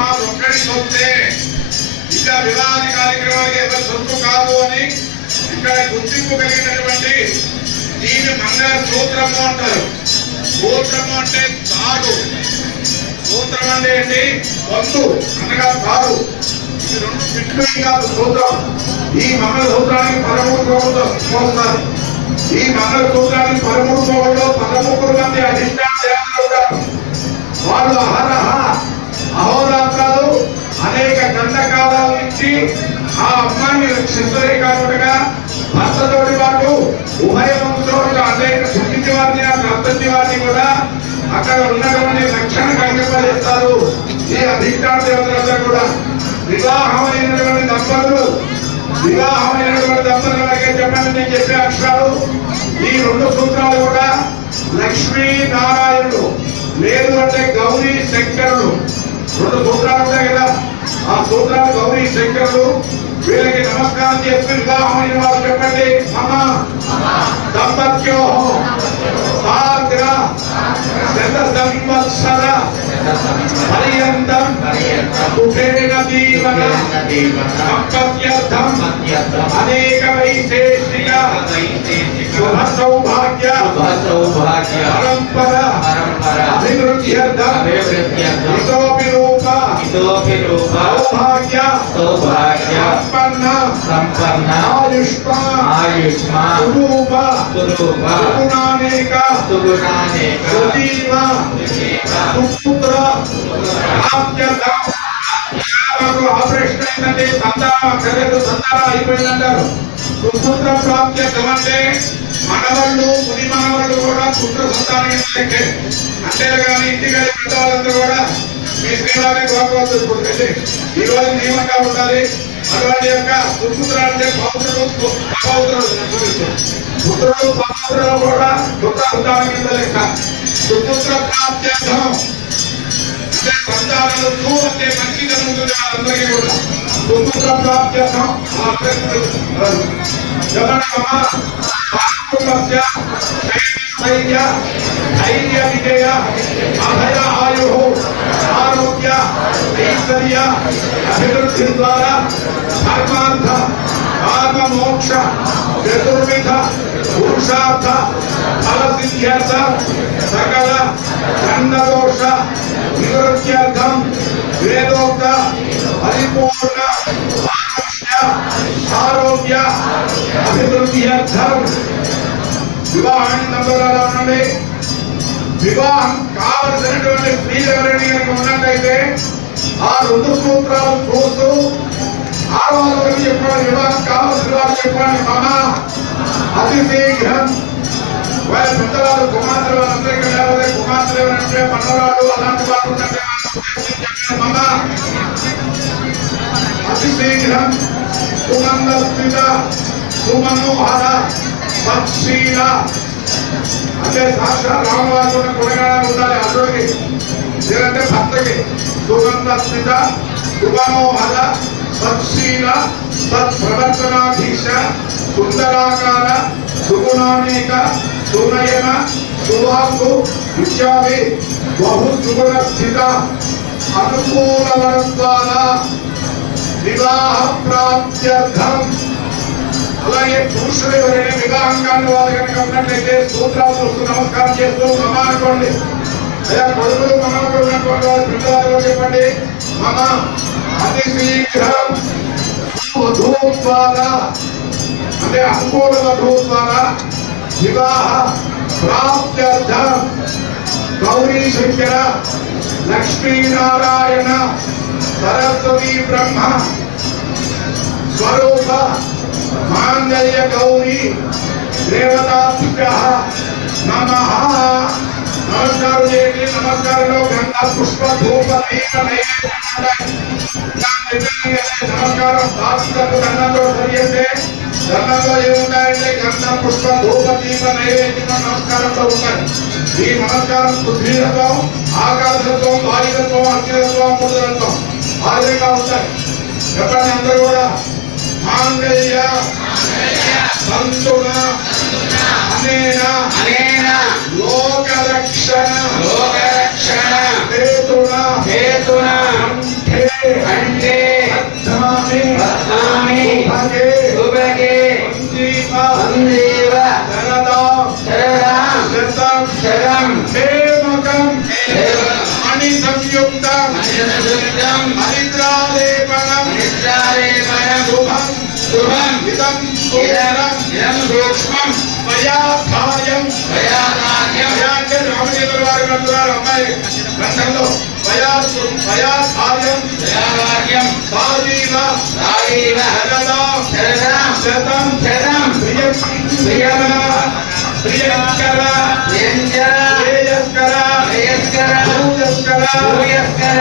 నాది ఒక్కడి సొత్తే, ఇంకా వివాహ కార్యక్రమానికి ఎవరి సొత్తు కాదు అని ఇక్కడ గుర్తింపు కలిగినటువంటి దీని మంగళ సూత్రము అంటారు. సూత్రము అంటే తాడు, సూత్రం అంటే ఏంటి? వంతు అనగా తాడు. ఇది రెండు పిట్లు కాదు సూత్రం. ఈ మంగళ సూత్రానికి 13 కోవలు మోస్తారు. ఈ మంగళ సూత్రానికి 13 కోవల్లో 13 మంది అధిష్టాన దేవతలు ఉంటారు. వాళ్ళు అహోరాత్రాలు అనేక గంటకాలాల నుంచి ఆ అమ్మాయిని రక్షించలే కాకుండా భర్తతోటి పాటు ఉభయ వంశంలో అనేక సుఖించి వారిని అర్థించి వారిని కూడా అక్కడ ఉన్నటువంటి రక్షణ కలిగింపజేస్తారు. ఈ అధిష్టాన దేవతలందరూ కూడా వివాహమైనటువంటి దంపతులు అలాగే చెప్పండి. నేను చెప్పే అక్షరాలు ఈ రెండు సూత్రాలు కూడా లక్ష్మీ నారాయణుడు లేదు అంటే గౌరీ శంకరుడు రెండు సూత్రాలు ఉంటాయి కదా. ఆ సూత్రాలు గౌరీ శంకరుడు. వీళ్ళకి నమస్కారం చేస్తూ వివాహమైన వారు చెప్పండి. మమ దంపత్యో సాగ్ర శత సంవత్సర పర్యంతం కుబేర దీవన దంపత్యర్థం అనేక వైశేషిక శుభ సౌభాగ్య పరంపర అభివృద్ధ్యర్థం ఇతోపి రూప సౌభాగ్య సంపన్న ఆయుష్మా సుగుణానేక సుజీవ సుపుత్ర ఆపరేషన్ అయిందంటే సంతానం అయిపోయిందంటారు. సుపుత్ర ప్రాప్త్యర్థం అంటే మనవాళ్ళు ముని మనవాళ్ళు కూడా పుత్ర సంతానం లెక్కే. అంతేగాని ఇంటికి పెద్దవాళ్ళందరూ కూడా మీ శ్రీవారిని గోపవద్దు. ఈ రోజు నియమంగా ఉండాలి. అటువంటి యొక్క సుపుత్ర అంటే పౌత్రుడు పుత్రుడు పౌత్రులు కూడా పుత్ర సంతానం కింద లెక్క. సుపుత్ర ప్రాప్త్యర్థం అంటే సంతానాలు అంటే మంచి జరుగుతుంది వాళ్ళందరికీ కూడా. సుపుత్ర ప్రాప్త్యర్థం ధైర్య విజయ అభయ ఆయు ఆరోగ్య ఐశ్వర్య అభివృద్ధి ద్వారా ధర్మార్థ కామ మోక్ష చతుర్విధ పురుషార్థ ఫల సిద్ధ్యర్థ సకల గంధదోష నివృత్త్యర్థం వేదోక్త పరిపూర్ణ ఆరోగ్య అభివృద్ధ్యర్థం వివాహాన్ని నంబరాలా ఉండండి. వివాహం కావలసినటువంటి స్త్రీలు ఎవరైనా కనుక ఉన్నట్లయితే ఆ రెండు సూత్రాలు చూస్తూ ఆడవాళ్ళకి చెప్పండి. వివాహం కావలసిన వాళ్ళు చెప్పండి. మమ అతి శీఘ్రం వాళ్ళ పెద్దవాళ్ళు కుమార్తెలు వాళ్ళందరికీ లేకపోతే కుమార్తెలు ఎవరంటే మనవరాలు అలాంటి వాళ్ళు ఉన్నట్టే మమ అతి శీఘ్రం సుగంధ స్థిత సుమనోహర సత్శీల అంటే సాక్షాత్ రామవారు గుణగానాలు ఉండాలి అల్లుడికి లేదంటే భర్తకి. సుగంధ స్థిత సుమనోహర సత్శీల సత్ప్రవర్తనాధీశ సుందరాకార సుగుణానేక సునయన సువాకు ఇత్యాది బహు సుగుణ స్థిత అనుకూల ద్వారా వివాహ ప్రాప్త్యర్థం. అలాగే పురుషులు ఎవరైనా వివాహం కాని వాళ్ళు కనుక ఉన్నట్లయితే సూత్రాలు చూస్తూ నమస్కారం చేస్తూ మమ అనుకోండి. అయ్యా కొడుకులు మనకు ఉన్నటువంటి వాళ్ళు పిల్లలు చెప్పండి. మమ అతి శీఘ్రం వధువు ద్వారా అంటే అనుకూల వధువు ద్వారా వివాహ ప్రాప్త్యర్థం గౌరీ శంకర లక్ష్మీనారాయణ సరస్వతి బ్రహ్మ స్వరూప మాంగళ్య గౌరీ దేవతాభ్యః నమః. నమస్కారం చేయండి. నమస్కారంలో గంధ పుష్ప ధూప దీప నమస్కారం బాధ్యతకు గంధంలో జరిగితే గంధంలో ఏముంటాయంటే గంధ పుష్ప ధూప దీప నైవేద్యం నమస్కారంలో ఉంటాయి. ఈ నమస్కారం పృథ్వీరత్వం ఆకాశత్వం వాయుతత్వం అగ్నితత్వం ముద్రత్వం ఆ విధంగా ఉంటాయి. చెప్పండి అందరూ కూడా. మాంగళ్య సంతున అనేన లోకరక్షణ హేతున హరిద్రాలేపనం శుభం ఇదం సూక్ష్మం మయా భార్యం అంటే రామచంద్ర వారి గ్రంథాలు అమ్మాయి గ్రంథంలో మయా భార్యం శతం ప్రియంకర శ్రేయస్కర భూయస్కర